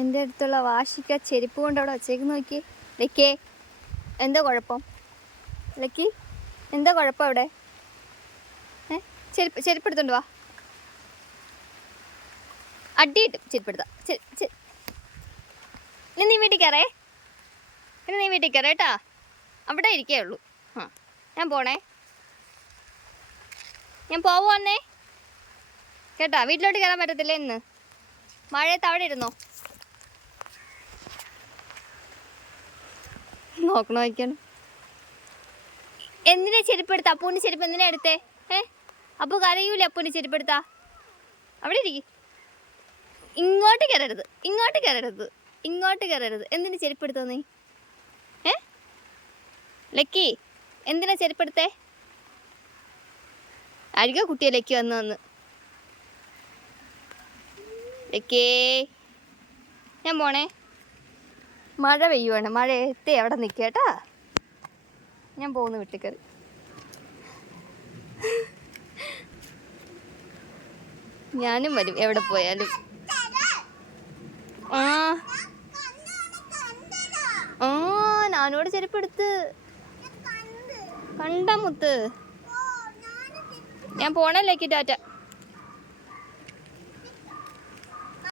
എൻ്റെ അടുത്തുള്ള വാശിക്ക ചെരുപ്പ് കൊണ്ട് അവിടെ വച്ചേക്ക് നോക്കി. ലക്കേ, എന്താ കുഴപ്പം? ലക്കി, എന്താ കുഴപ്പം അവിടെ? ചെരുപ്പ് എടുത്തോണ്ട് വാ. അടി കിട്ടും ചെരുപ്പെടുത്താം. ഇനി നീ വീട്ടിൽ കയറേ. ഇനി നീ വീട്ടിൽ കയറേ കേട്ടാ. അവിടെ ഇരിക്കേ ഉള്ളൂ. ആ, ഞാൻ പോണേ. ഞാൻ പോവുന്നേ കേട്ടാ. വീട്ടിലോട്ട് കയറാൻ പറ്റത്തില്ല ഇന്ന്. മഴയത്ത് അവിടെ ഇരുന്നോ. നോക്കണോ നോക്കണം. എന്തിനാ ചെരുപ്പെടുത്ത? അപ്പൂൻ്റെ ചെരുപ്പ് എന്തിനാ എടുത്തേ? അപ്പു കരയൂലേ അപ്പൂൻ്റെ ചെരുപ്പെടുത്താ? അവിടെ ഇരിക്കും. ഇങ്ങോട്ട് കയറരുത്, ഇങ്ങോട്ട് കയറരുത്, ഇങ്ങോട്ട് കയറരുത്. എന്തിനാ ചെരുപ്പെടുത്തോ നീ? ലക്കി, എന്തിനാ ചെരുപ്പെടുത്തേ? ആയിരിക്കോ കുട്ടിയെ ലക്കി വന്ന് ലക്കേ, ഞാൻ പോണേ. മഴ പെയ്യുവാണ്. മഴയത്തെ അവിടെ നിൽക്കേട്ടാ. ഞാൻ പോകുന്നു വീട്ടിൽ കയറി. ഞാനും വരും എവിടെ പോയാലും. ഞാനോട് ചെരുപ്പെടുത്ത് കണ്ട മുത്ത്. ഞാൻ പോണല്ലേക്ക് ടാറ്റ.